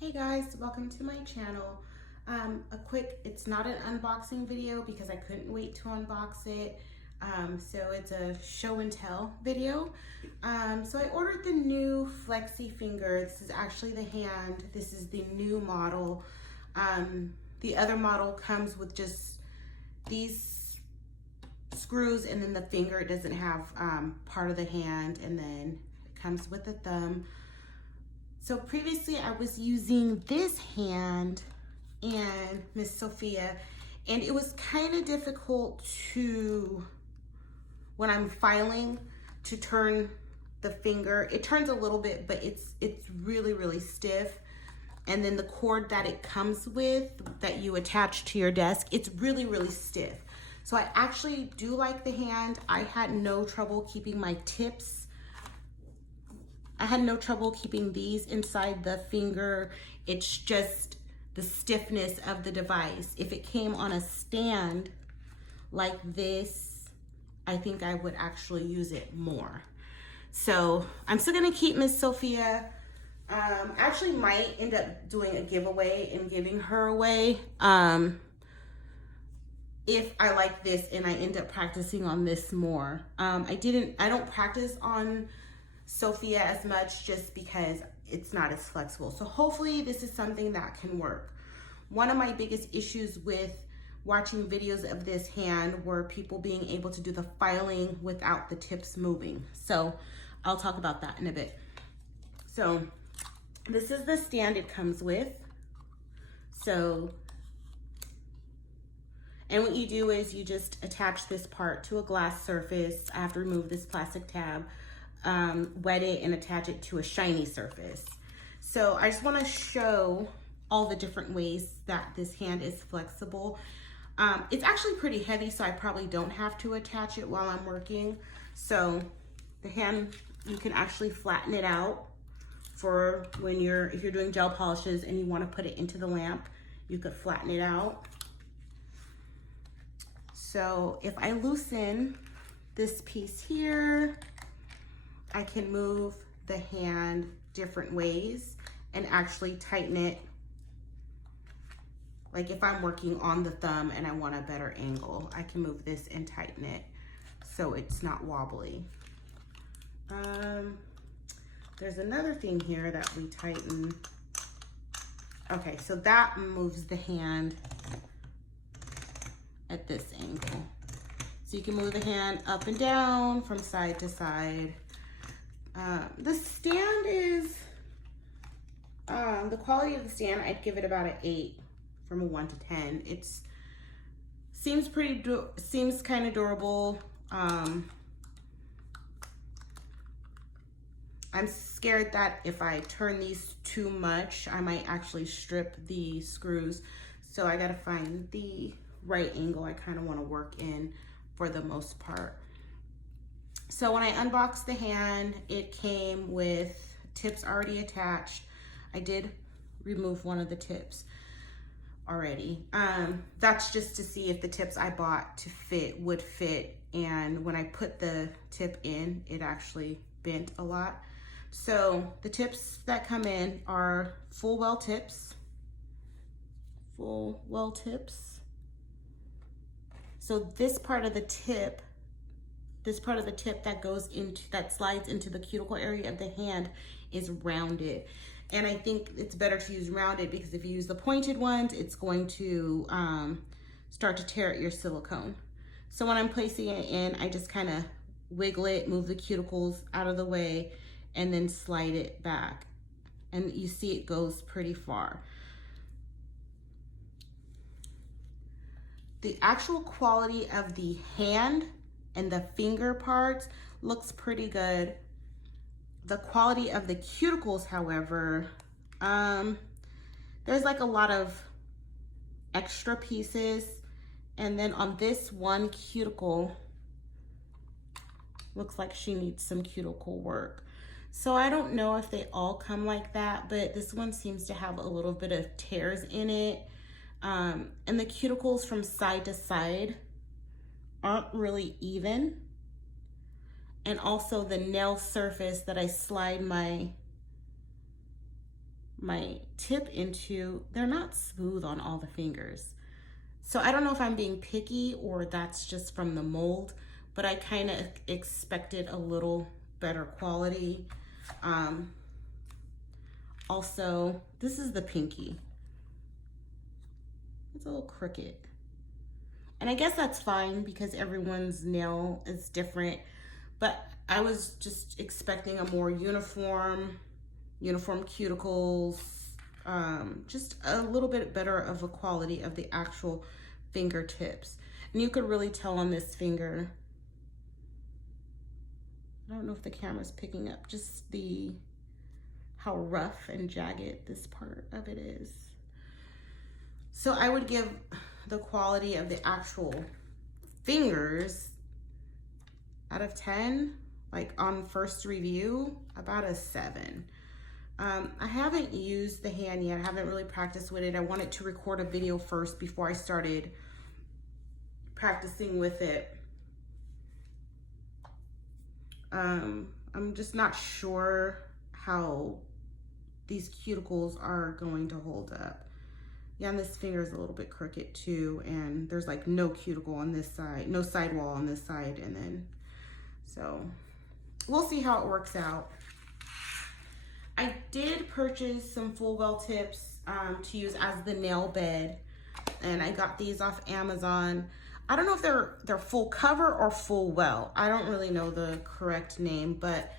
Hey guys, welcome to my channel. It's not an unboxing video because I couldn't wait to unbox it. So it's a show and tell video. So I ordered the new Flexifinger. This is actually the hand. This is the new model. The other model comes with just these screws and then the finger. It doesn't have part of the hand, and then it comes with a thumb. So previously I was using this hand and Miss Sophia, and it was kind of difficult when I'm filing, to turn the finger. It turns a little bit, but it's really, really stiff. And then the cord that it comes with, that you attach to your desk, it's really, really stiff. So I actually do like the hand. I had no trouble keeping my tips. I had no trouble keeping these inside the finger. It's just the stiffness of the device. If it came on a stand like this, I think I would actually use it more. So I'm still gonna keep Miss Sophia. Actually might end up doing a giveaway and giving her away. If I like this and I end up practicing on this more. I don't practice on Sophia as much just because it's not as flexible. So hopefully this is something that can work. One of my biggest issues with watching videos of this hand were people being able to do the filing without the tips moving. So I'll talk about that in a bit. So this is the stand it comes with. And what you do is you just attach this part to a glass surface. I have to remove this plastic tab. Wet it and attach it to a shiny surface. So I just want to show all the different ways that this hand is flexible. It's actually pretty heavy, so I probably don't have to attach it while I'm working. So the hand, you can actually flatten it out for if you're doing gel polishes and you want to put it into the lamp, you could flatten it out. So if I loosen this piece here, I can move the hand different ways and actually tighten it. Like if I'm working on the thumb and I want a better angle, I can move this and tighten it so it's not wobbly. There's another thing here that we tighten. Okay, so that moves the hand at this angle. So you can move the hand up and down from side to side. The stand is, the quality of the stand, I'd give it about an 8 from a 1 to 10. It seems kind of durable. I'm scared that if I turn these too much, I might actually strip the screws. So I gotta find the right angle I kind of want to work in for the most part. So when I unboxed the hand, it came with tips already attached. I did remove one of the tips already. That's just to see if the tips I bought would fit. And when I put the tip in, it actually bent a lot. So the tips that come in are full well tips. So this part of the tip that slides into the cuticle area of the hand is rounded. And I think it's better to use rounded because if you use the pointed ones, it's going to start to tear at your silicone. So when I'm placing it in, I just kind of wiggle it, move the cuticles out of the way, and then slide it back. And you see it goes pretty far. The actual quality of the hand and the finger parts looks pretty good. The quality of the cuticles, however, there's like a lot of extra pieces. And then on this one cuticle, looks like she needs some cuticle work. So I don't know if they all come like that, but this one seems to have a little bit of tears in it. And the cuticles from side to side aren't really even. And also the nail surface that I slide my my tip into, they're not smooth on all the fingers. So I don't know if I'm being picky or that's just from the mold, but I kind of expected a little better quality. Also, this is the pinky. It's a little crooked. And I guess that's fine because everyone's nail is different, but I was just expecting a more uniform cuticles, just a little bit better of a quality of the actual fingertips. And you could really tell on this finger, I don't know if the camera's picking up, just how rough and jagged this part of it is. So I would give the quality of the actual fingers out of 10, like on first review, about a 7. I haven't used the hand yet. I haven't really practiced with it. I wanted to record a video first before I started practicing with it. I'm just not sure how these cuticles are going to hold up. Yeah, and this finger is a little bit crooked too, and there's like no cuticle on this side, no sidewall on this side, and then, so we'll see how it works out. I did purchase some full well tips to use as the nail bed, and I got these off Amazon. I don't know if they're full cover or full well. I don't really know the correct name, but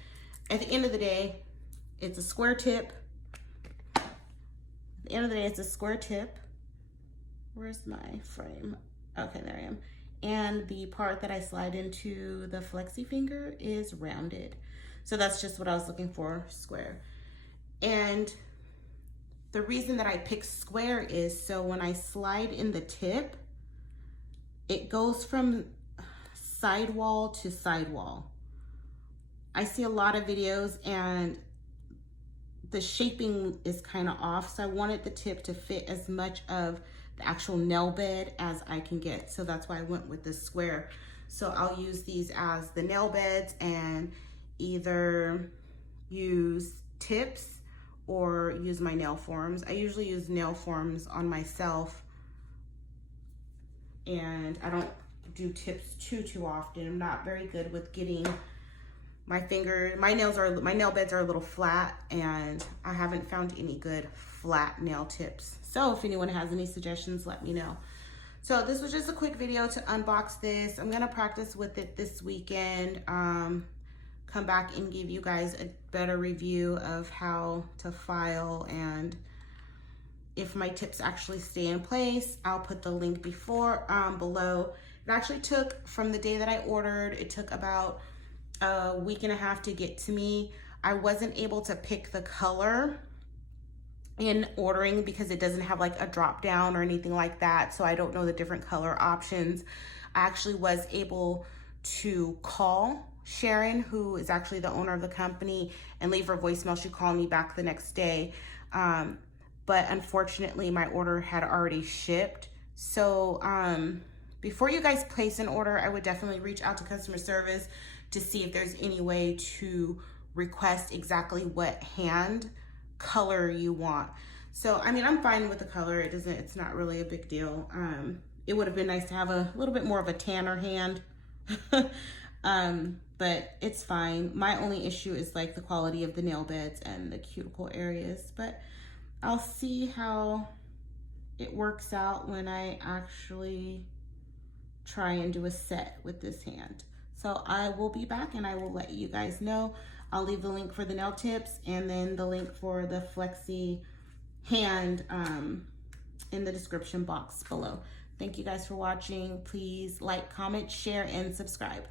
at the end of the day, it's a square tip. At the end of the day, it's a square tip. Where's my frame? Okay, there I am. And the part that I slide into the Flexifinger is rounded. So that's just what I was looking for, square. And the reason that I picked square is so when I slide in the tip, it goes from sidewall to sidewall. I see a lot of videos and the shaping is kind of off, so I wanted the tip to fit as much of the actual nail bed as I can get. So that's why I went with the square. So I'll use these as the nail beds and either use tips or use my nail forms. I usually use nail forms on myself, and I don't do tips too often. I'm not very good with getting my nail beds are a little flat, and I haven't found any good flat nail tips. So if anyone has any suggestions, let me know. So this was just a quick video to unbox this. I'm gonna practice with it this weekend. Come back and give you guys a better review of how to file, and if my tips actually stay in place, I'll put the link below. It actually took, from the day that I ordered, it took about a week and a half to get to me. I wasn't able to pick the color in ordering because it doesn't have like a drop down or anything like that, so I don't know the different color options. I actually was able to call Sharon, who is actually the owner of the company, and leave her voicemail. She called me back the next day, but unfortunately my order had already shipped. So before you guys place an order, I would definitely reach out to customer service to see if there's any way to request exactly what hand color you want. So I mean, I'm fine with the color. It's not really a big deal. It would have been nice to have a little bit more of a tanner hand. But it's fine. My only issue is like the quality of the nail beds and the cuticle areas, but I'll see how it works out when I actually try and do a set with this hand. So I will be back and I will let you guys know. I'll leave the link for the nail tips and then the link for the Flexi hand in the description box below. Thank you guys for watching. Please like, comment, share, and subscribe.